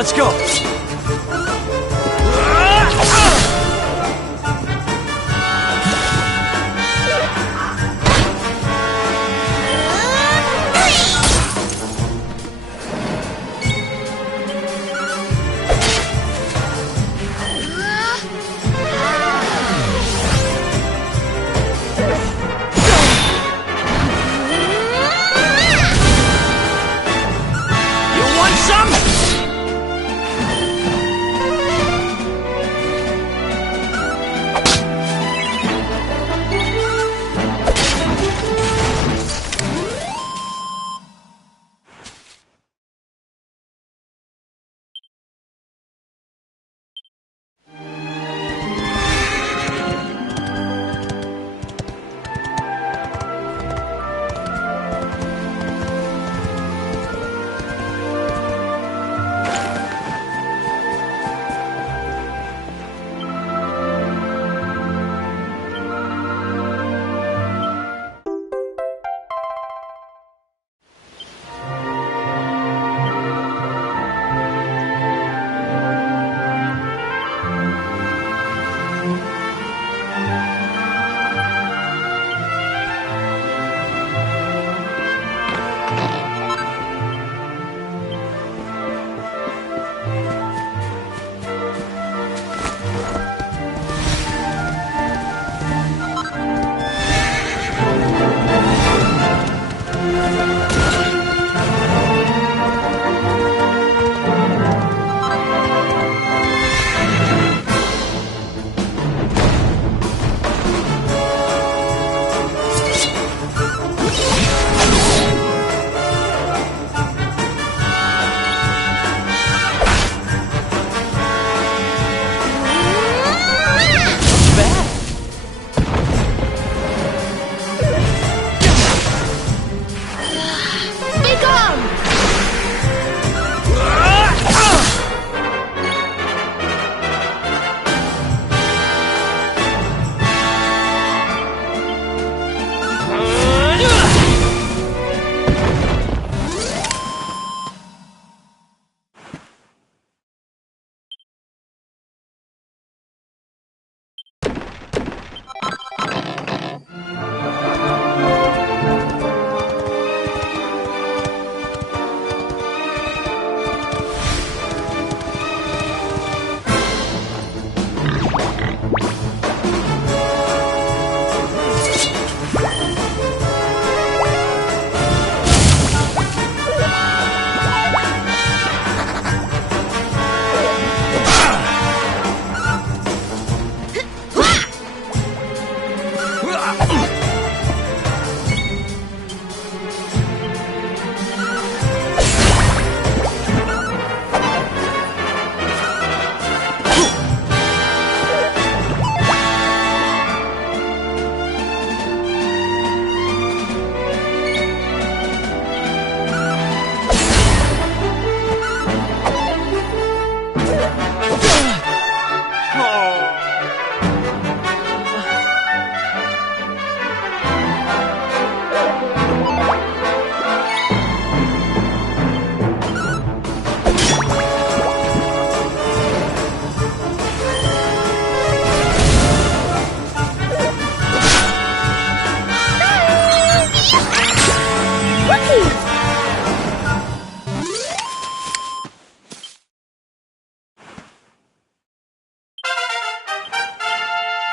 let's go!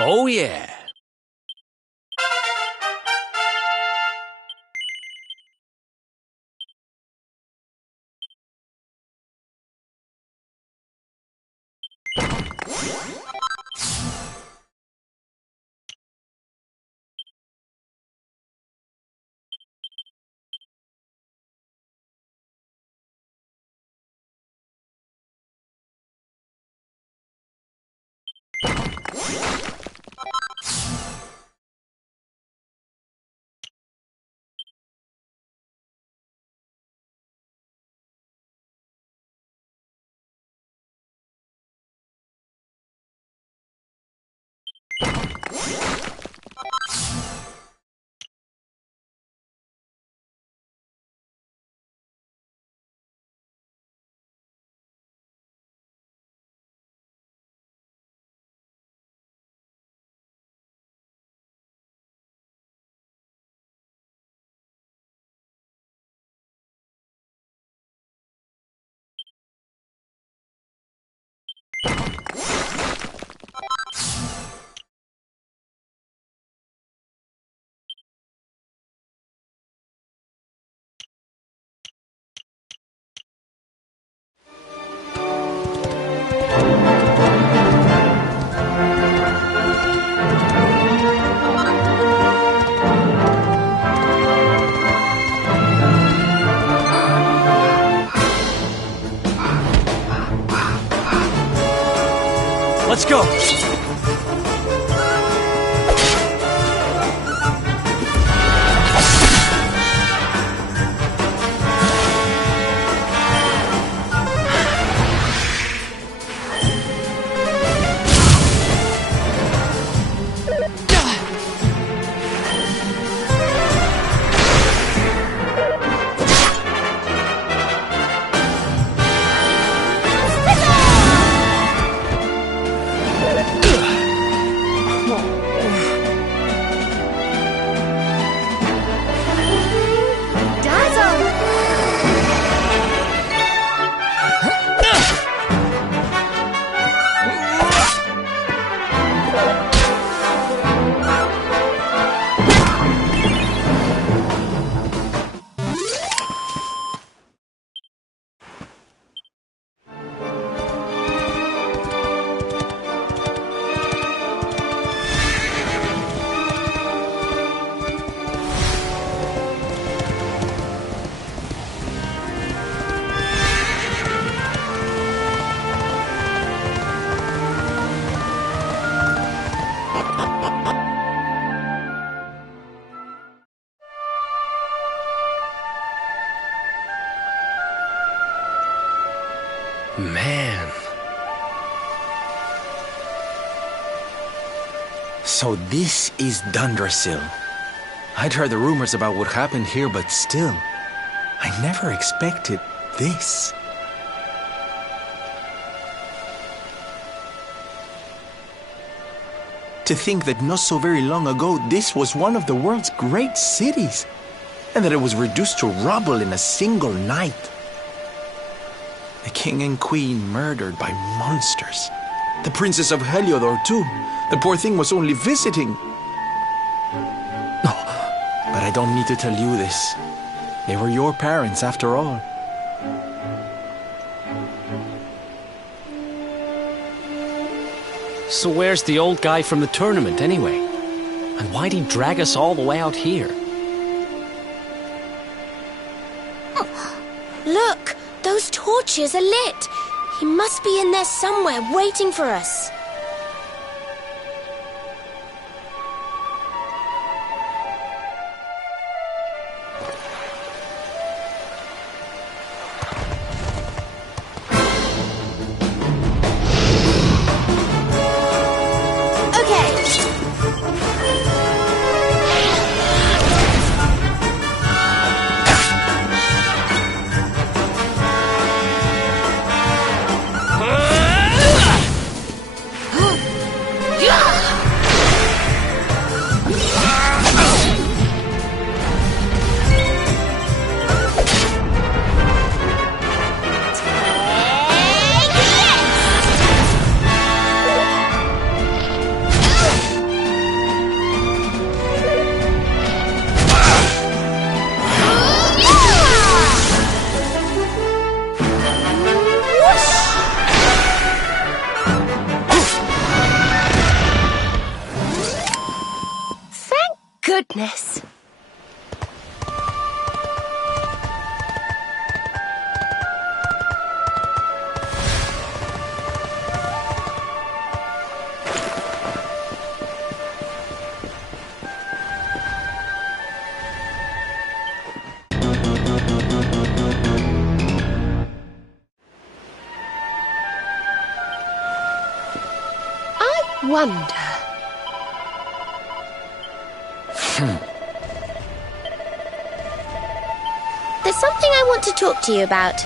Oh, yeah. Let's go! Man. So this is Dundrasil. I'd heard the rumors about what happened here, but still, I never expected this. To think that not so very long ago, this was one of the world's great cities, and that it was reduced to rubble in a single night. The king and queen murdered by monsters. The princess of Heliodor, too. The poor thing was only visiting. Oh, but I don't need to tell you this. They were your parents, after all. So where's the old guy from the tournament, anyway? And why'd he drag us all the way out here? Look! Those torches are lit! He must be in there somewhere, waiting for us. Goodness. I wonder. There's something I want to talk to you about.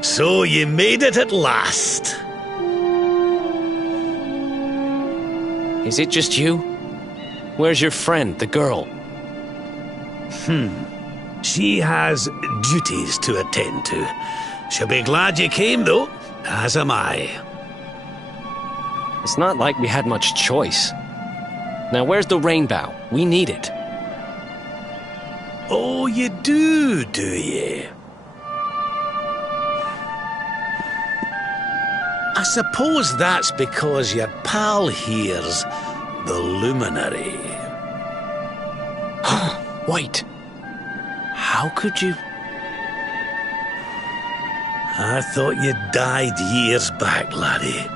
So you made it at last. Is it just you? Where's your friend, the girl? She has duties to attend to. She'll be glad you came, though, as am I. It's not like we had much choice. Now where's the rainbow? We need it. Oh, you do you? I suppose that's because your pal here's the luminary. Wait. How could you? I thought you died years back, laddie.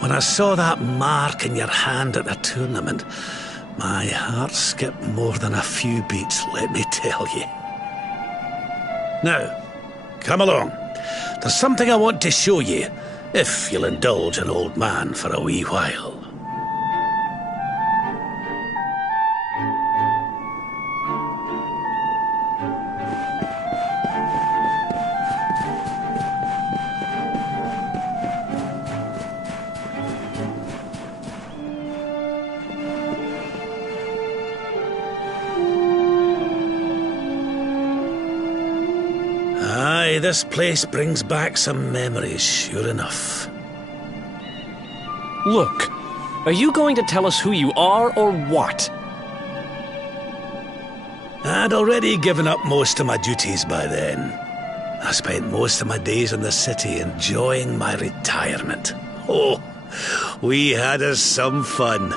When I saw that mark in your hand at the tournament, my heart skipped more than a few beats, let me tell you. Now, come along. There's something I want to show you, if you'll indulge an old man for a wee while. Aye, this place brings back some memories, sure enough. Look, are you going to tell us who you are or what? I'd already given up most of my duties by then. I spent most of my days in the city enjoying my retirement. Oh, we had us some fun.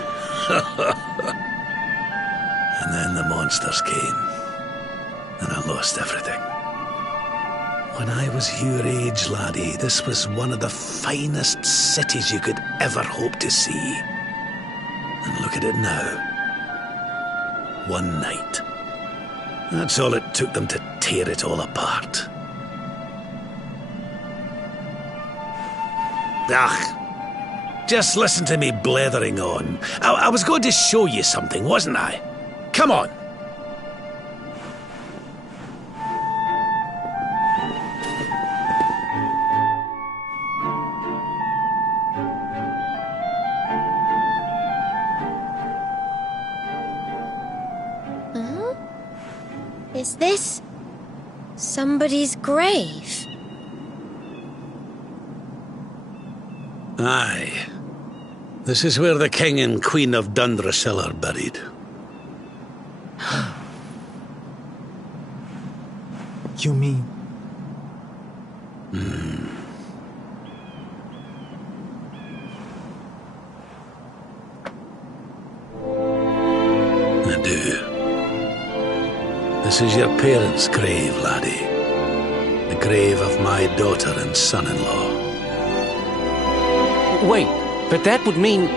And then the monsters came, and I lost everything. When I was your age, laddie, this was one of the finest cities you could ever hope to see. And look at it now. One night. That's all it took them to tear it all apart. Just listen to me blethering on. I was going to show you something, wasn't I? Come on. Is this somebody's grave? Aye. This is where the King and Queen of Dundrasil are buried. You mean? I do. This is your parents' grave, laddie. The grave of my daughter and son-in-law. Wait, but that would mean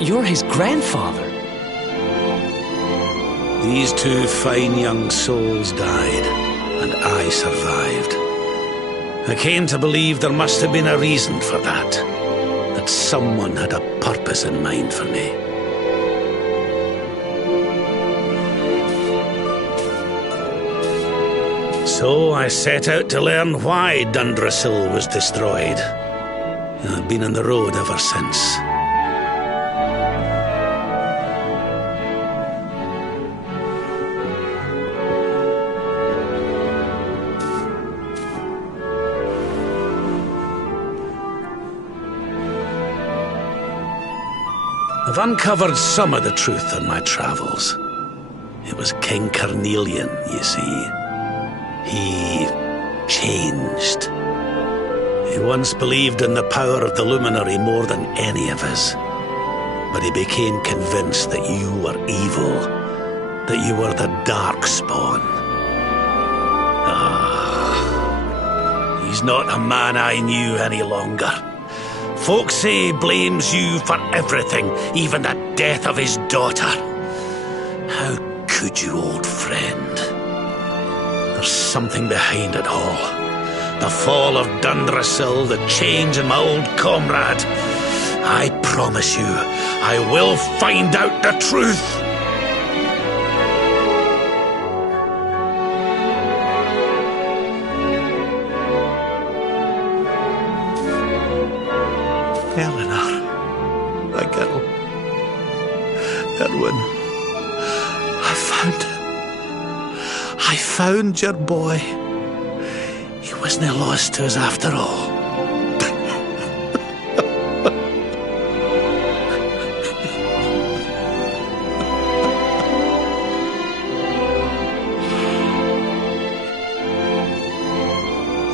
you're his grandfather. These two fine young souls died, and I survived. I came to believe there must have been a reason for that. That someone had a purpose in mind for me. So I set out to learn why Dundrasil was destroyed. And I've been on the road ever since. I've uncovered some of the truth on my travels. It was King Carnelian, you see. He changed. He once believed in the power of the luminary more than any of us. But he became convinced that you were evil, that you were the Darkspawn. He's not a man I knew any longer. Folks say he blames you for everything, even the death of his daughter. How could you, old friend? There's something behind it all. The fall of Dundrasil, the change in my old comrade. I promise you, I will find out the truth. Eleanor, my girl, Erwin, I found your boy. He wasn't lost to us after all.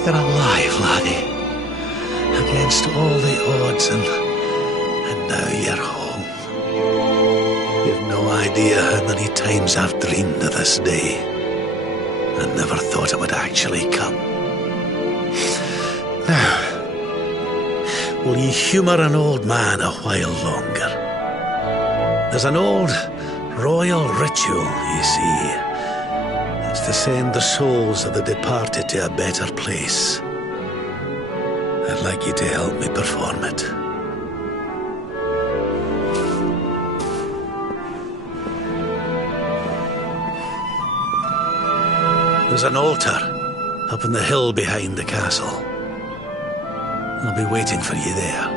You're alive, laddie. Against all the odds, and now you're home. You've no idea how many times I've dreamed of this day. I never thought it would actually come. Now, will you humour an old man a while longer? There's an old royal ritual, you see. It's to send the souls of the departed to a better place. I'd like you to help me perform it. There's an altar up on the hill behind the castle. I'll be waiting for you there.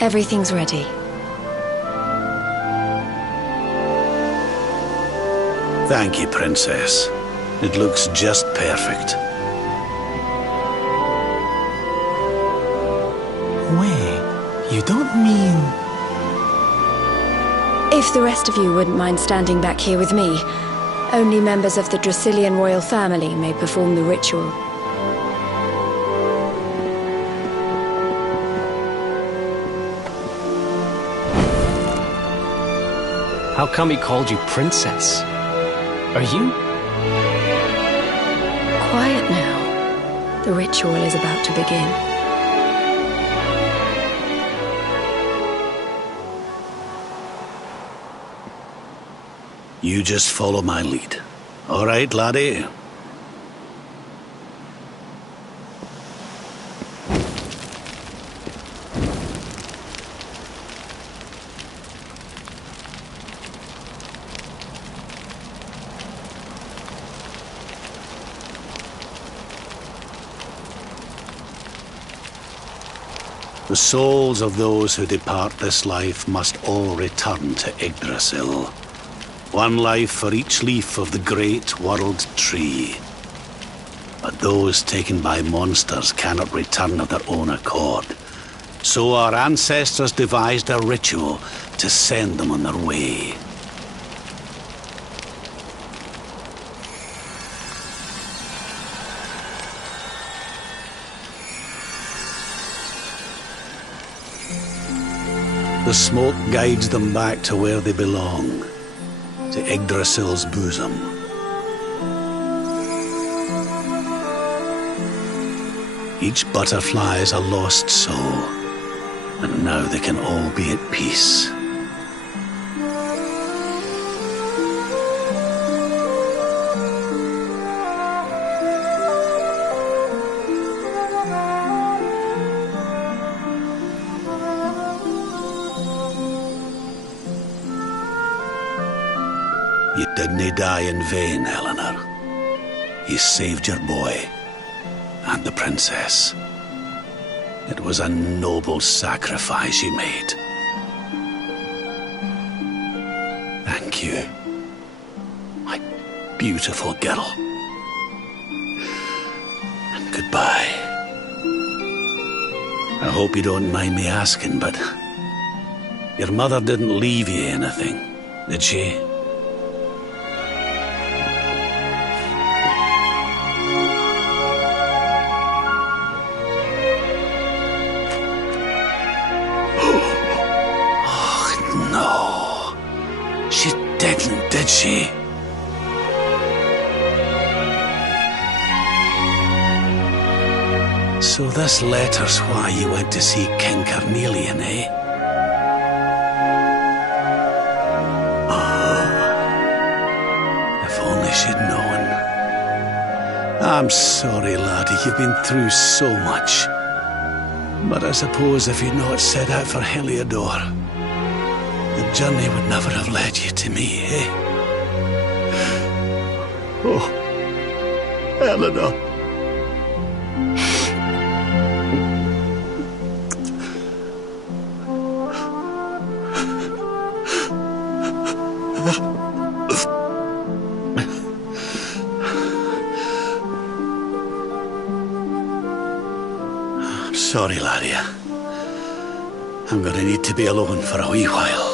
Everything's ready. Thank you, Princess. It looks just perfect. Wait, you don't mean... If the rest of you wouldn't mind standing back here with me, only members of the Dracilian royal family may perform the ritual. How come he called you Princess? Are you? Quiet now. The ritual is about to begin. You just follow my lead. All right, laddie? The souls of those who depart this life must all return to Yggdrasil. One life for each leaf of the great world tree. But those taken by monsters cannot return of their own accord. So our ancestors devised a ritual to send them on their way. The smoke guides them back to where they belong, to Yggdrasil's bosom. Each butterfly is a lost soul, and now they can all be at peace. You didn't die in vain, Eleanor. You saved your boy and the princess. It was a noble sacrifice you made. Thank you, my beautiful girl. And goodbye. I hope you don't mind me asking, but your mother didn't leave you anything, did she? She didn't, did she? So this letter's why you went to see King Carnelian, eh? Oh, if only she'd known. I'm sorry, laddie, you've been through so much. But I suppose if you'd not set out for Heliodor, the journey would never have led you to me, eh? Oh, Eleanor. I'm sorry, laddie. I'm gonna need to be alone for a wee while.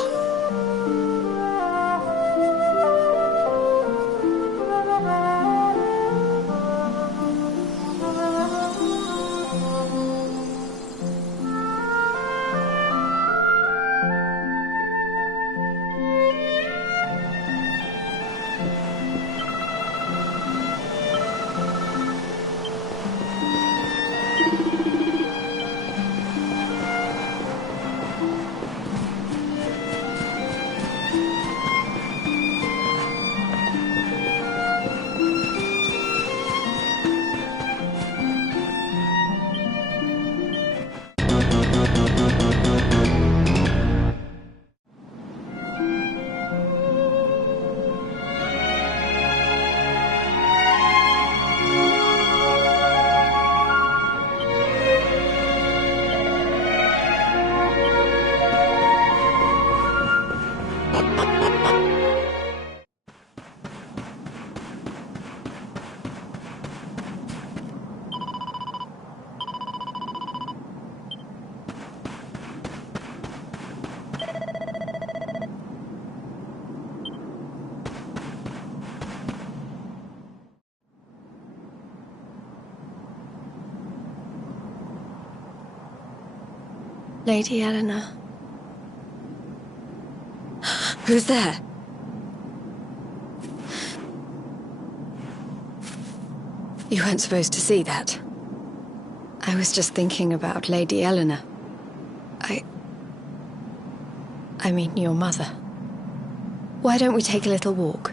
Lady Eleanor. Who's there? You weren't supposed to see that. I was just thinking about Lady Eleanor. I mean, your mother. Why don't we take a little walk?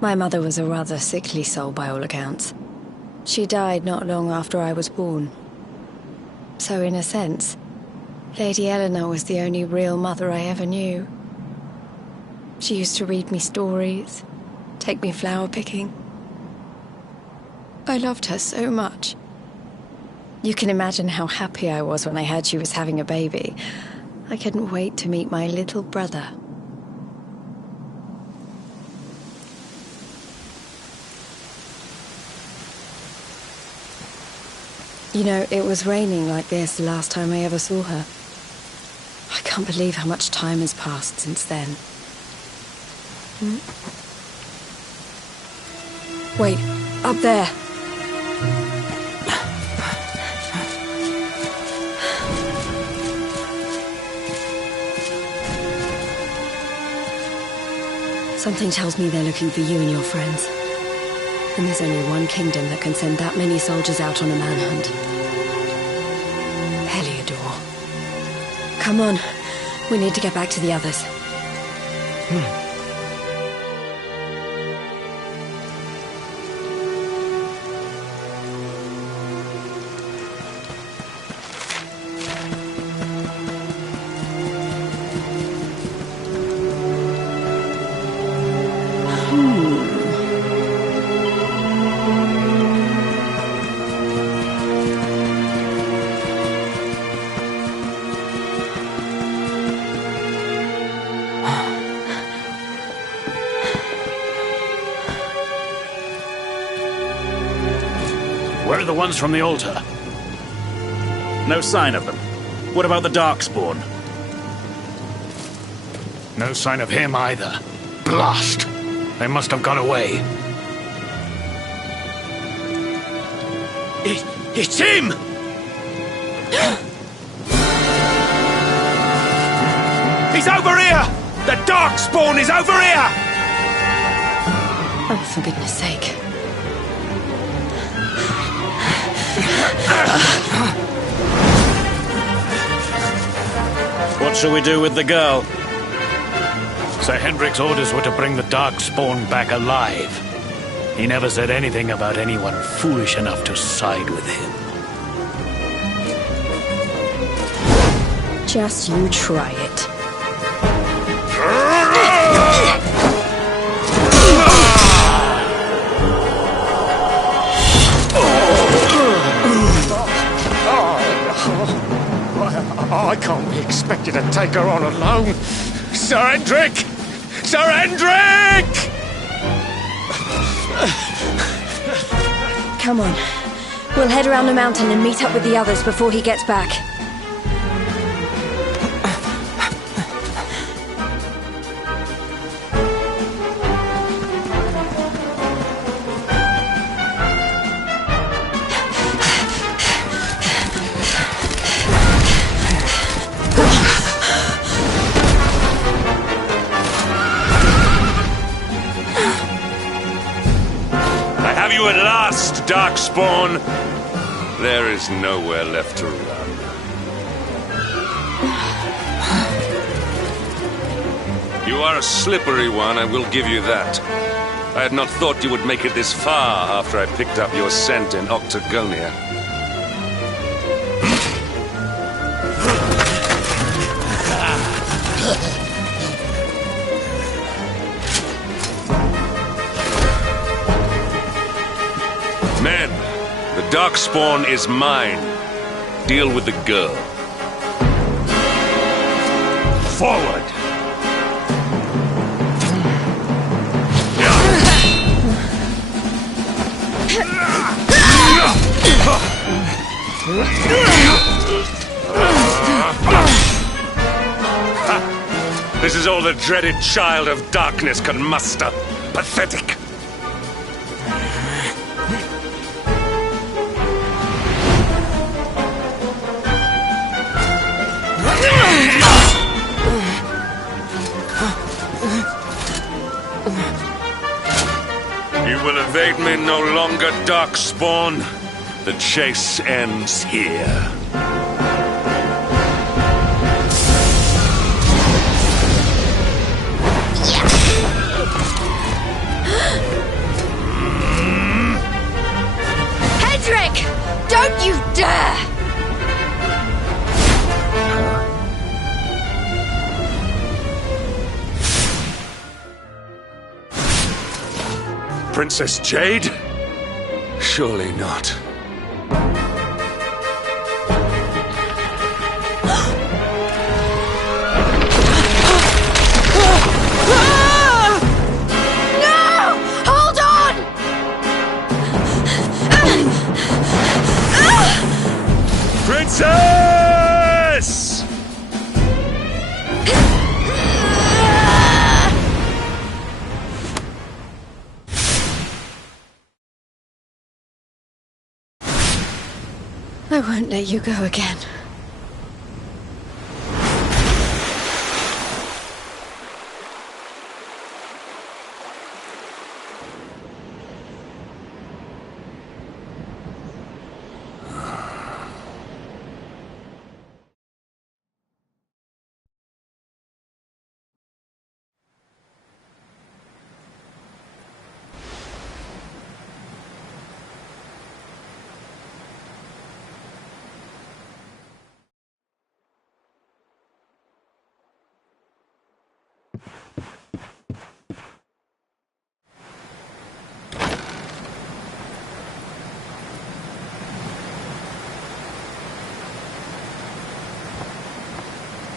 My mother was a rather sickly soul by all accounts. She died not long after I was born. So in a sense, Lady Eleanor was the only real mother I ever knew. She used to read me stories, take me flower picking. I loved her so much. You can imagine how happy I was when I heard she was having a baby. I couldn't wait to meet my little brother. You know, it was raining like this the last time I ever saw her. I can't believe how much time has passed since then. Wait, up there. Something tells me they're looking for you and your friends. And there's only one kingdom that can send that many soldiers out on a manhunt. Heliodor. Come on. We need to get back to the others. Where are the ones from the altar? No sign of them. What about the Darkspawn? No sign of him either. Blast! They must have gone away. It's him! He's over here! The Darkspawn is over here! Oh, for goodness sake. What shall we do with the girl? Sir Hendrik's orders were to bring the Darkspawn back alive. He never said anything about anyone foolish enough to side with him. Just you try it. I can't be expected to take her on alone. Sir Hendrik! Sir Hendrik! Come on. We'll head around the mountain and meet up with the others before he gets back. At last, Darkspawn! There is nowhere left to run. You are a slippery one, I will give you that. I had not thought you would make it this far after I picked up your scent in Octagonia. Men, the Darkspawn is mine. Deal with the girl. Forward! This is all the dreaded child of darkness can muster. Pathetic. You will evade me no longer, Darkspawn. The chase ends here. Hendrik! Don't you dare! Princess Jade? Surely not. Princess! I won't let you go again.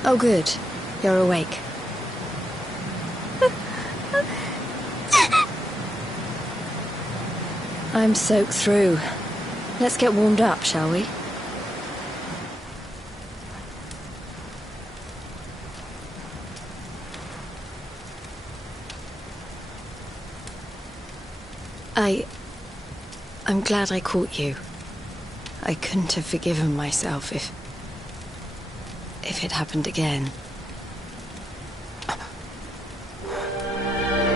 Oh, good. You're awake. I'm soaked through. Let's get warmed up, shall we? I'm glad I caught you. I couldn't have forgiven myself if it happened again.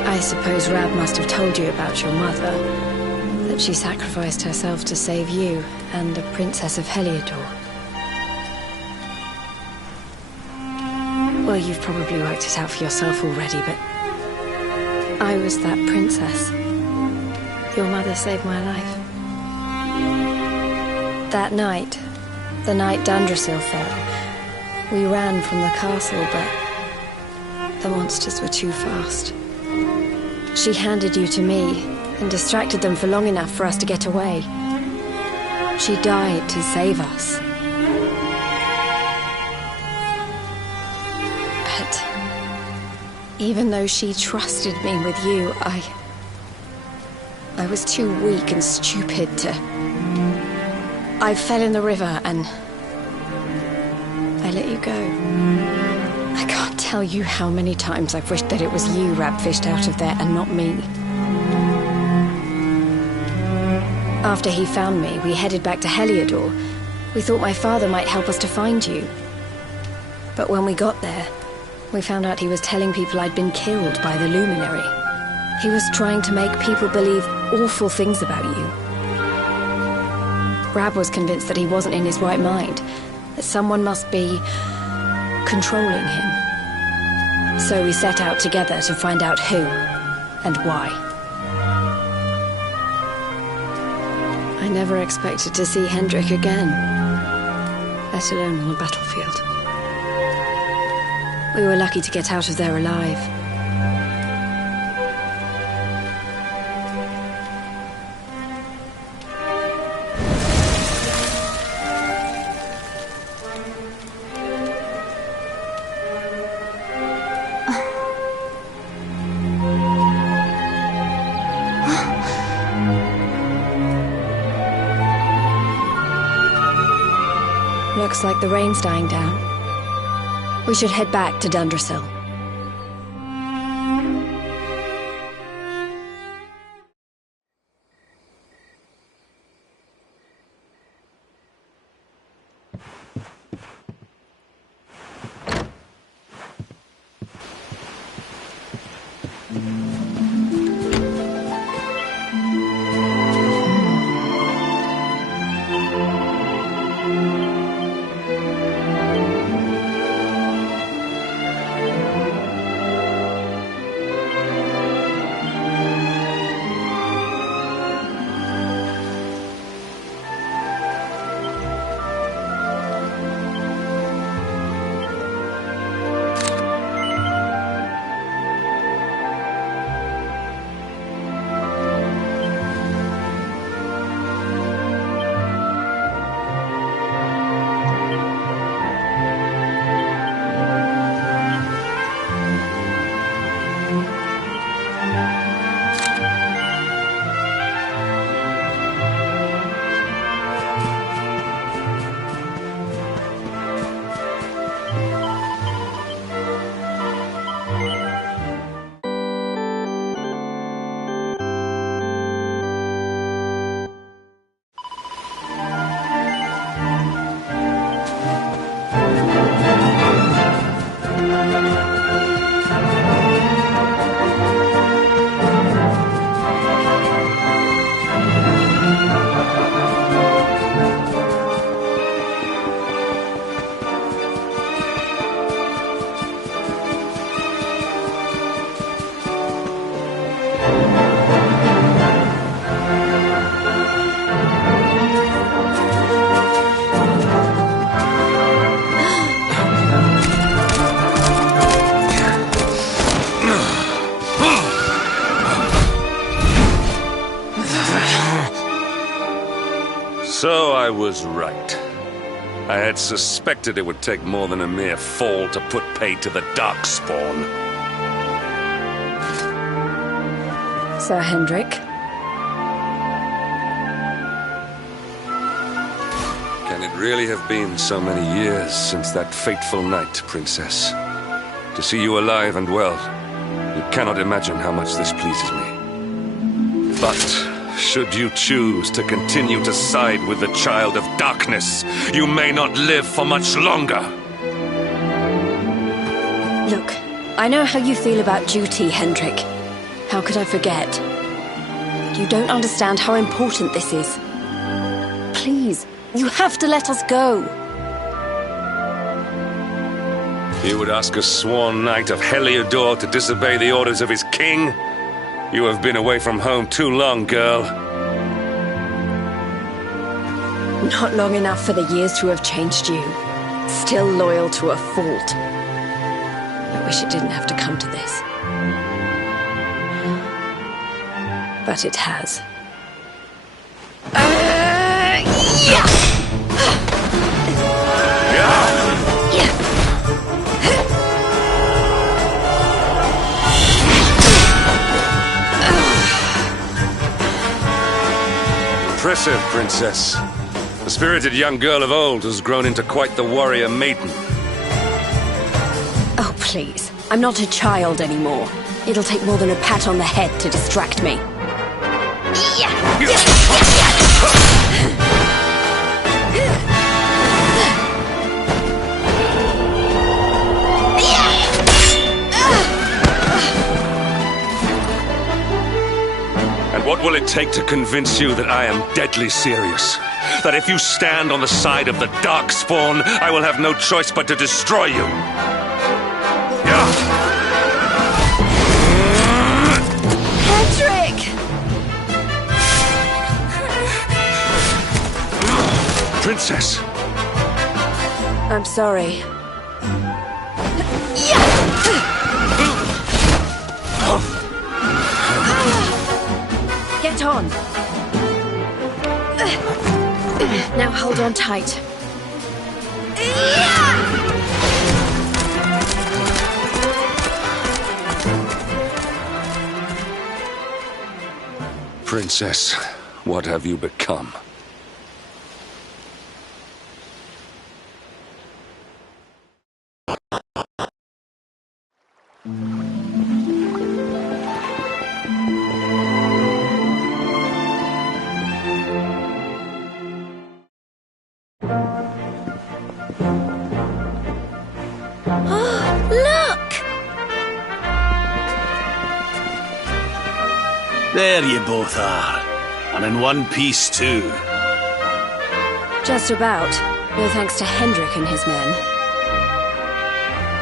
I suppose Rab must have told you about your mother, that she sacrificed herself to save you and the Princess of Heliodor. Well, you've probably worked it out for yourself already, but I was that princess. Your mother saved my life. That night, the night Dandrasil fell, we ran from the castle, but the monsters were too fast. She handed you to me and distracted them for long enough for us to get away. She died to save us. But even though she trusted me with you, I was too weak and stupid to... I fell in the river and I let you go. I can't tell you how many times I've wished that it was you Rab fished out of there and not me. After he found me, we headed back to Heliodor. We thought my father might help us to find you. But when we got there, we found out he was telling people I'd been killed by the Luminary. He was trying to make people believe awful things about you. Rab was convinced that he wasn't in his right mind, that someone must be controlling him. So we set out together to find out who and why. I never expected to see Hendrik again, let alone on the battlefield. We were lucky to get out of there alive. Looks like the rain's dying down. We should head back to Dandrasil. So I was right. I had suspected it would take more than a mere fall to put paid to the Darkspawn. Sir Hendrik? Can it really have been so many years since that fateful night, Princess? To see you alive and well, you cannot imagine how much this pleases me. But should you choose to continue to side with the Child of Darkness, you may not live for much longer. Look, I know how you feel about duty, Hendrik. How could I forget? You don't understand how important this is. Please, you have to let us go. You would ask a sworn knight of Heliodor to disobey the orders of his king? You have been away from home too long, girl. Not long enough for the years to have changed you. Still loyal to a fault. I wish it didn't have to come to this. But it has. Impressive, Princess. The spirited young girl of old has grown into quite the warrior maiden. Oh, please. I'm not a child anymore. It'll take more than a pat on the head to distract me. And what will it take to convince you that I am deadly serious? That if you stand on the side of the Darkspawn, I will have no choice but to destroy you? Hendrik! Princess! I'm sorry. Get on. Now hold on tight. Princess, what have you become? There you both are. And in one piece, too. Just about. No thanks to Hendrik and his men.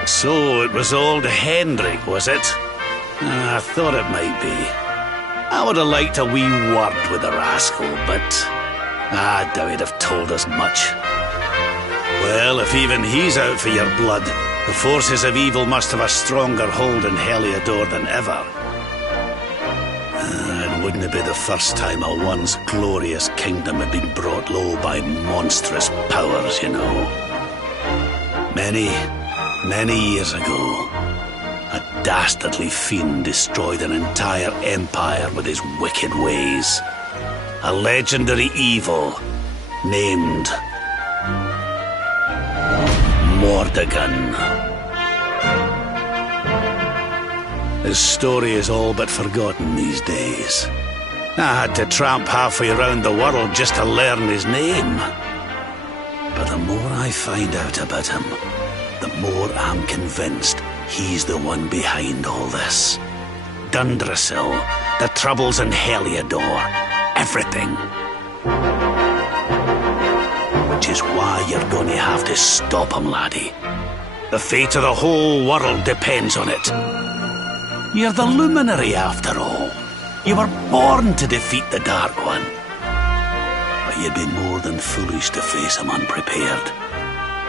So it was old Hendrik, was it? I thought it might be. I would have liked a wee word with the rascal, but I doubt he'd have told us much. Well, if even he's out for your blood, the forces of evil must have a stronger hold in Heliodor than ever. It wouldn't be the first time a once glorious kingdom had been brought low by monstrous powers, you know. Many years ago, a dastardly fiend destroyed an entire empire with his wicked ways. A legendary evil named Mordegon. His story is all but forgotten these days. I had to tramp halfway around the world just to learn his name. But the more I find out about him, the more I'm convinced he's the one behind all this. Dundrasil, the troubles in Heliodor, everything. Which is why you're going to have to stop him, laddie. The fate of the whole world depends on it. You're the luminary, after all. You were born to defeat the Dark One. But you'd be more than foolish to face him unprepared.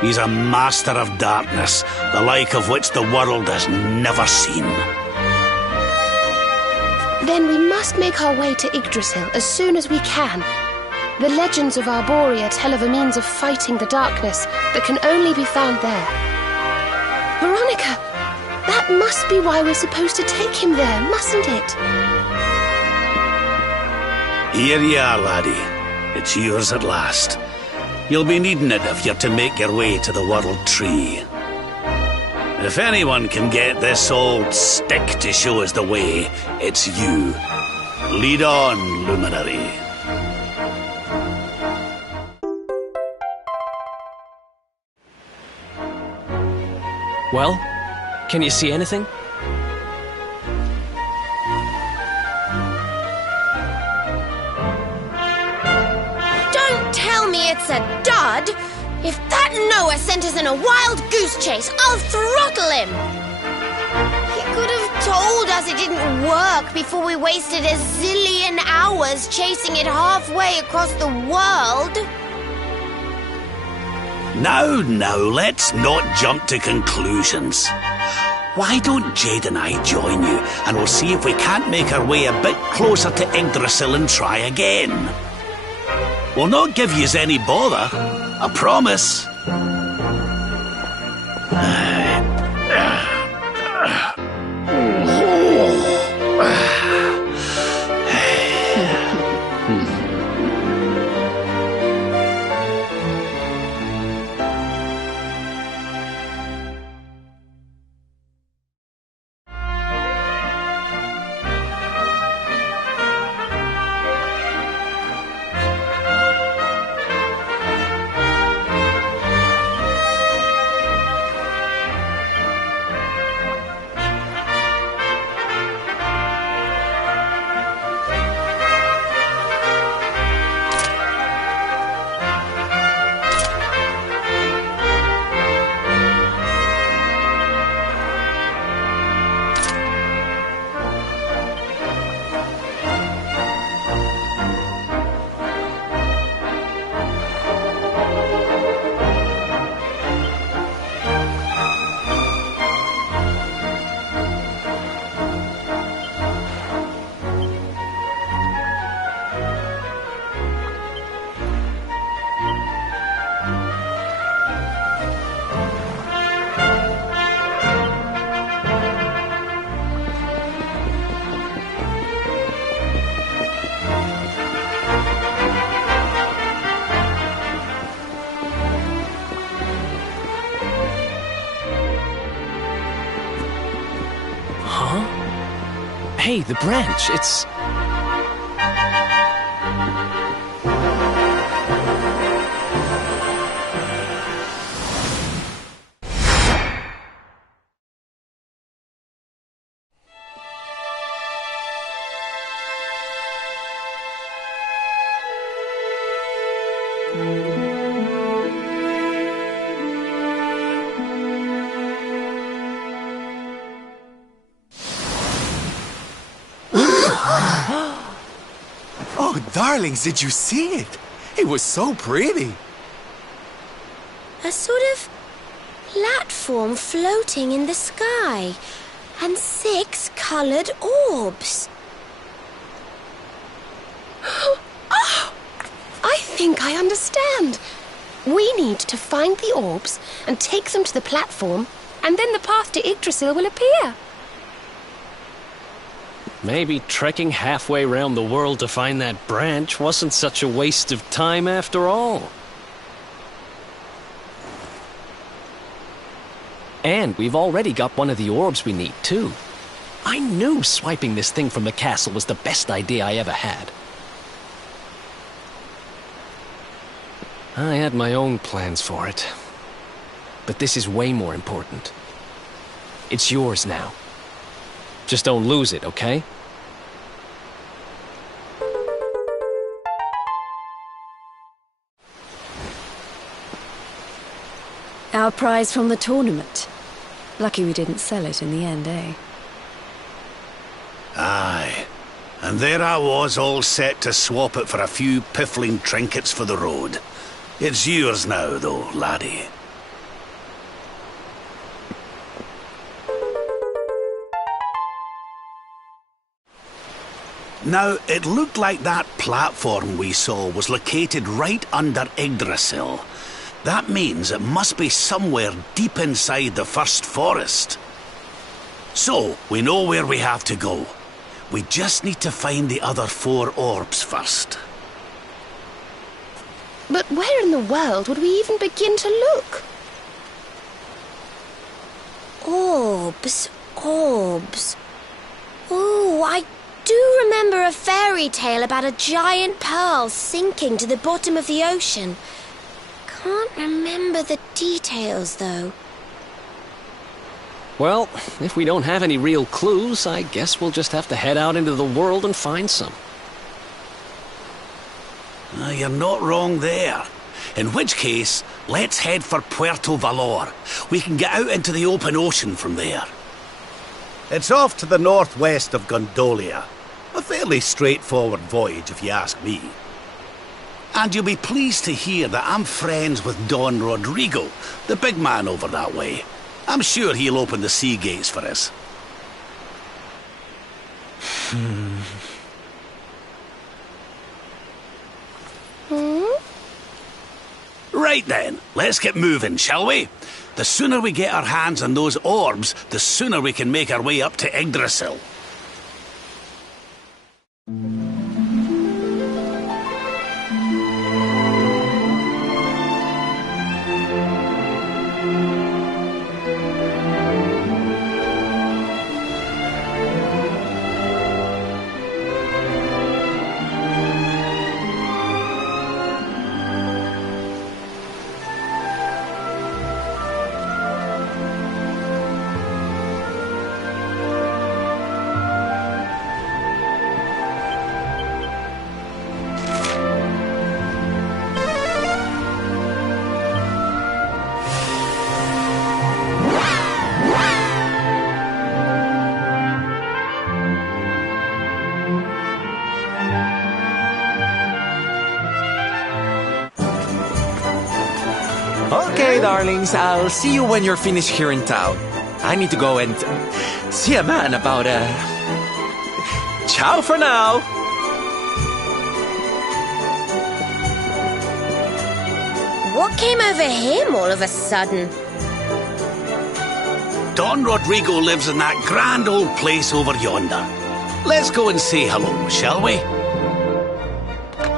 He's a master of darkness, the like of which the world has never seen. Then we must make our way to Yggdrasil as soon as we can. The legends of Arborea tell of a means of fighting the darkness that can only be found there. Veronica, that must be why we're supposed to take him there, mustn't it? Here you are, laddie. It's yours at last. You'll be needing it if you're to make your way to the World Tree. If anyone can get this old stick to show us the way, it's you. Lead on, Luminary. Well, can you see anything? Don't tell me it's a dud! If that Noah sent us in a wild goose chase, I'll throttle him! He could have told us it didn't work before we wasted a zillion hours chasing it halfway across the world. Now, let's not jump to conclusions. Why don't Jade and I join you, and we'll see if we can't make our way a bit closer to Yggdrasil and try again. We'll not give yous any bother, I promise. Hey, the branch, it's... Oh, darlings, did you see it? It was so pretty. A sort of platform floating in the sky, and 6 coloured orbs. Oh, I think I understand. We need to find the orbs and take them to the platform, and then the path to Yggdrasil will appear. Maybe trekking halfway around the world to find that branch wasn't such a waste of time after all. And we've already got one of the orbs we need, too. I knew swiping this thing from the castle was the best idea I ever had. I had my own plans for it. But this is way more important. It's yours now. Just don't lose it, okay? Our prize from the tournament. Lucky we didn't sell it in the end, eh? Aye. And there I was, all set to swap it for a few piffling trinkets for the road. It's yours now, though, laddie. Now, it looked like that platform we saw was located right under Yggdrasil. That means it must be somewhere deep inside the first forest. So, we know where we have to go. We just need to find the other 4 orbs first. But where in the world would we even begin to look? Orbs. Oh, I do remember a fairy tale about a giant pearl sinking to the bottom of the ocean. Can't remember the details, though. Well, if we don't have any real clues, I guess we'll just have to head out into the world and find some. You're not wrong there. In which case, let's head for Puerto Valor. We can get out into the open ocean from there. It's off to the northwest of Gondolia. A fairly straightforward voyage, if you ask me. And you'll be pleased to hear that I'm friends with Don Rodrigo, the big man over that way. I'm sure he'll open the sea gates for us. Right then, let's get moving, shall we? The sooner we get our hands on those orbs, the sooner we can make our way up to Yggdrasil. Okay, darlings, I'll see you when you're finished here in town. I need to go and see a man about Ciao for now! What came over him all of a sudden? Don Rodrigo lives in that grand old place over yonder. Let's go and say hello, shall we?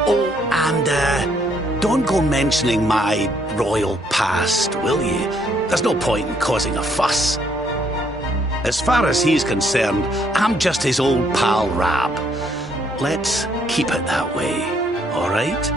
Oh, and don't go mentioning my royal past, will you? There's no point in causing a fuss. As far as he's concerned, I'm just his old pal Rab. Let's keep it that way, all right?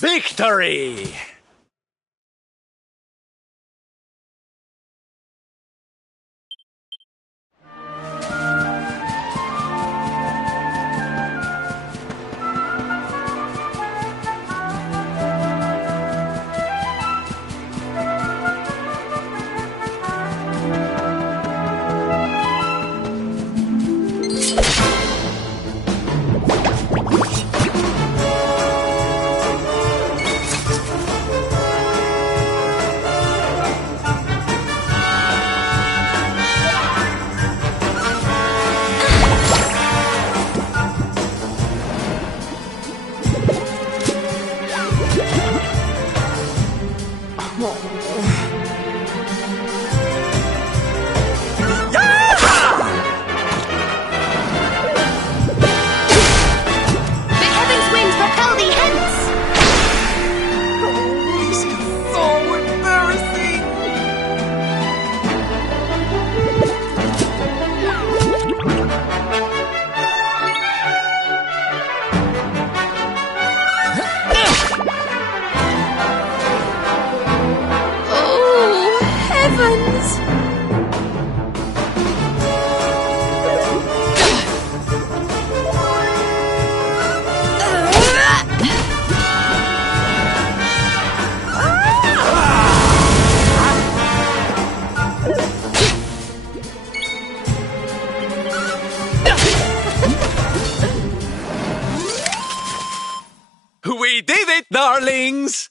Victory! We did it, darlings!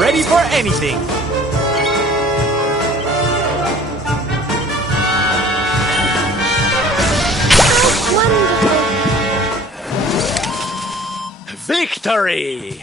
Ready for anything! Victory!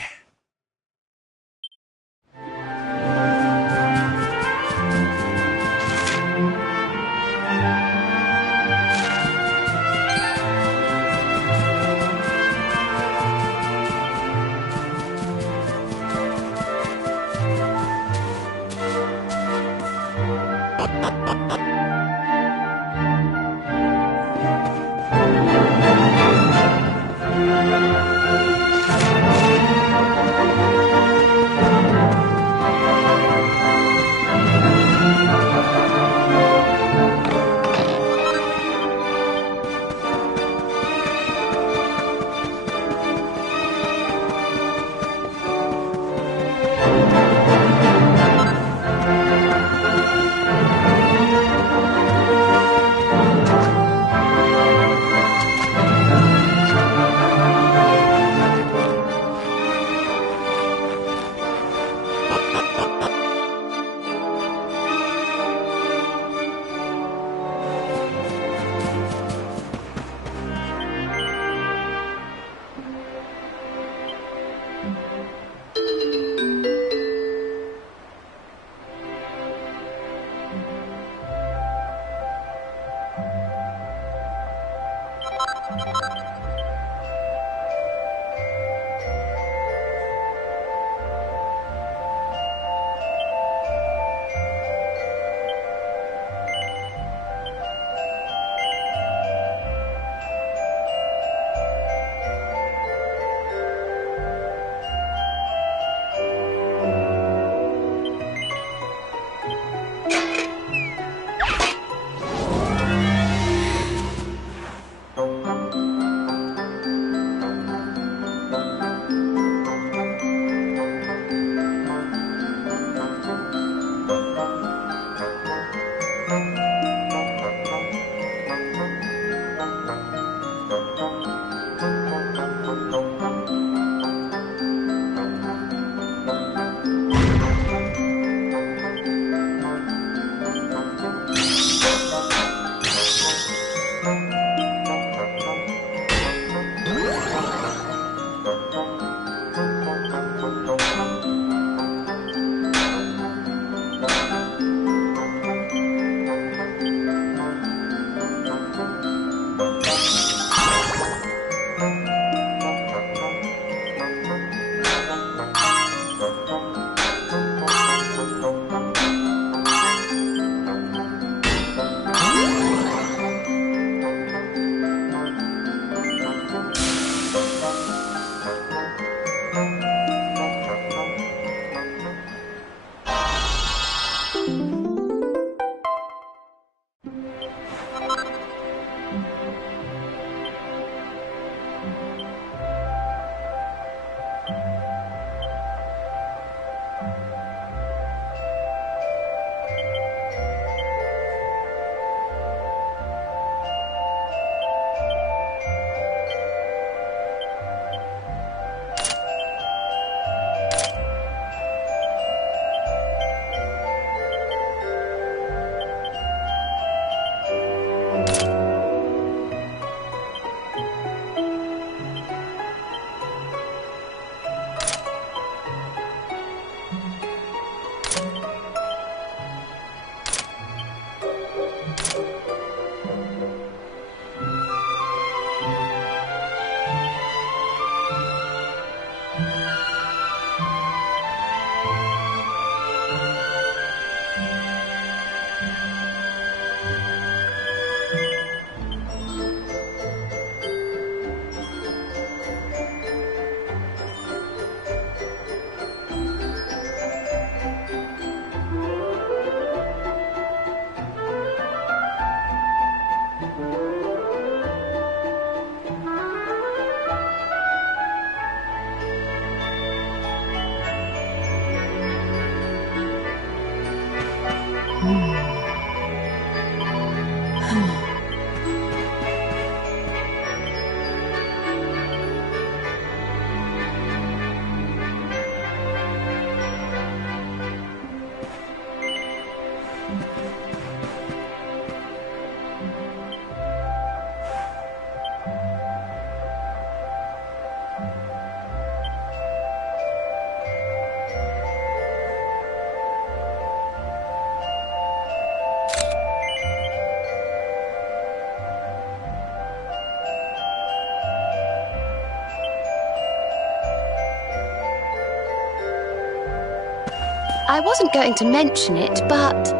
I wasn't going to mention it, but...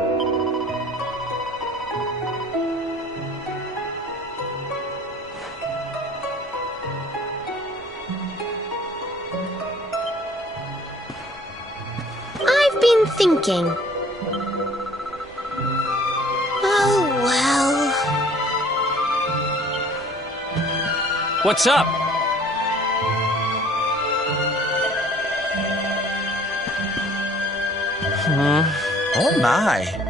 I've been thinking. Oh, well... What's up? Oh my.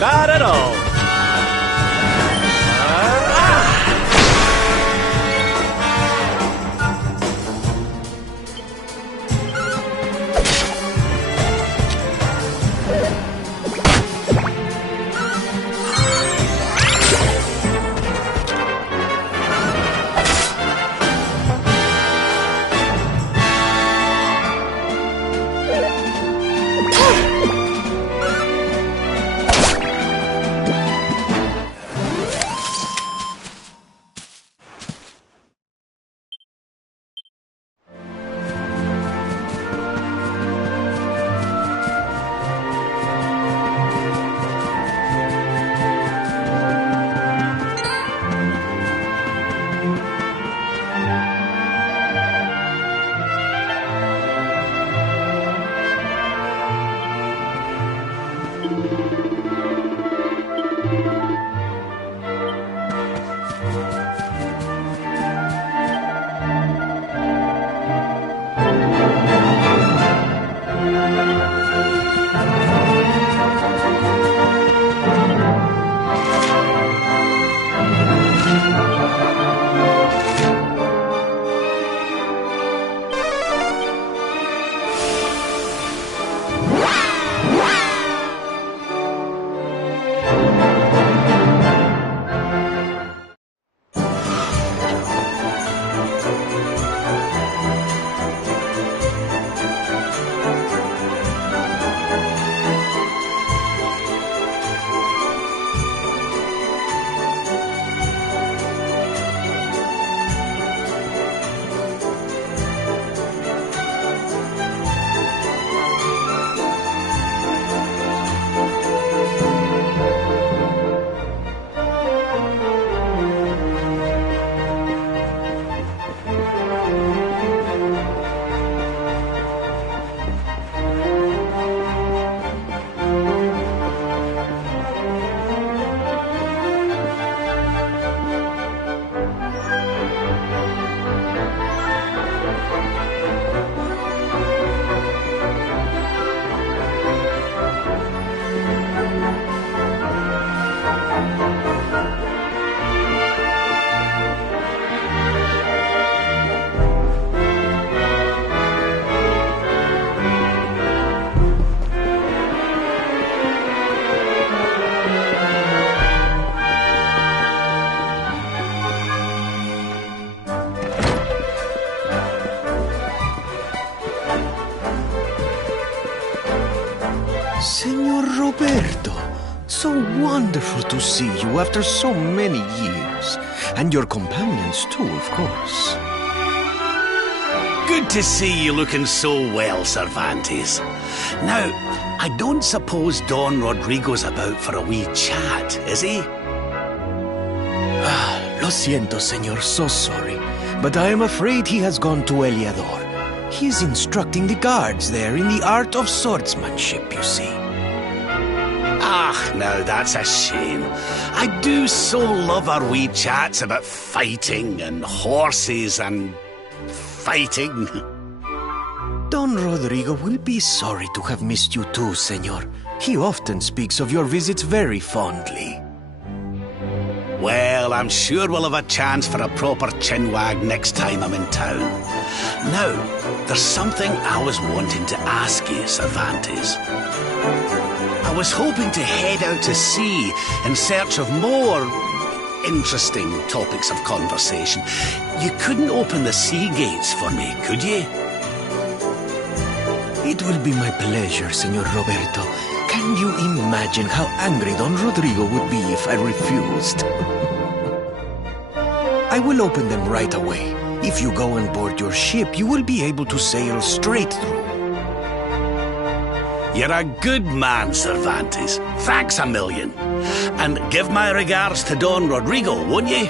Not at all. Senor Roberto, so wonderful to see you after so many years. And your companions too, of course. Good to see you looking so well, Cervantes. Now, I don't suppose Don Rodrigo's about for a wee chat, is he? Lo siento, senor, so sorry. But I am afraid he has gone to Eliador. He is instructing the guards there in the art of swordsmanship, you see. Ah, now that's a shame. I do so love our wee chats about fighting and horses and fighting. Don Rodrigo will be sorry to have missed you too, senor. He often speaks of your visits very fondly. Well, I'm sure we'll have a chance for a proper chinwag next time I'm in town. Now, there's something I was wanting to ask you, Cervantes. I was hoping to head out to sea in search of more interesting topics of conversation. You couldn't open the sea gates for me, could you? It will be my pleasure, Senor Roberto. Can you imagine how angry Don Rodrigo would be if I refused? I will open them right away. If you go on board your ship, you will be able to sail straight through. You're a good man, Cervantes. Thanks a million. And give my regards to Don Rodrigo, won't you?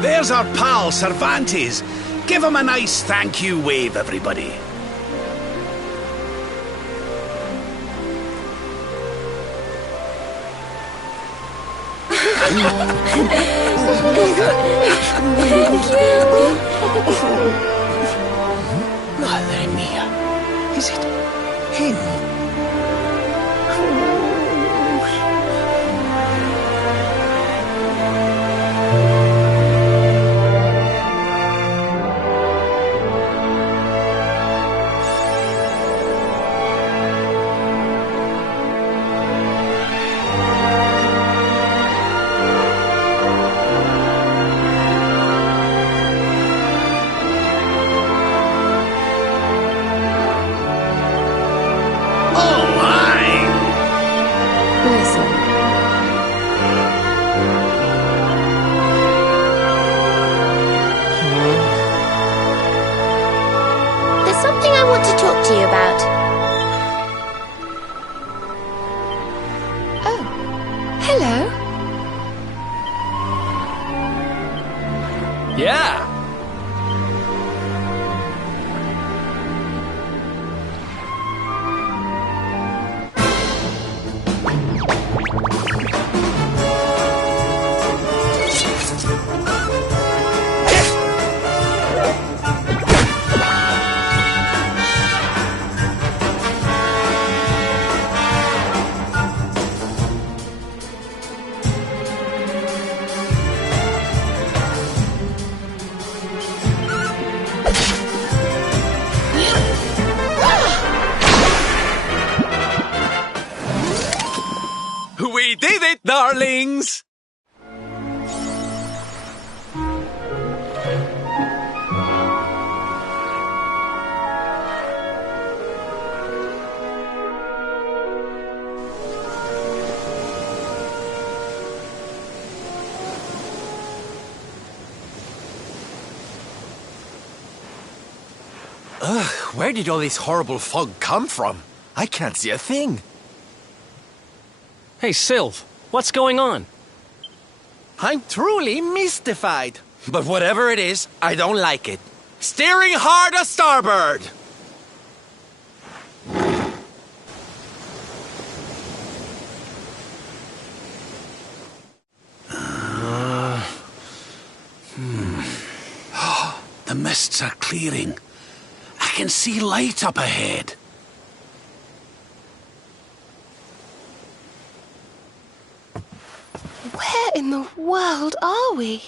There's our pal, Cervantes. Give him a nice thank you wave, everybody. Madre mia. Is it him? Listen. There's something I want to talk to you about. Oh, hello. Yeah. We did it, darlings! Ugh, where did all this horrible fog come from? I can't see a thing. Hey, Sylv, what's going on? I'm truly mystified. But whatever it is, I don't like it. Steering hard a starboard! The mists are clearing. I can see light up ahead. Where in the world are we?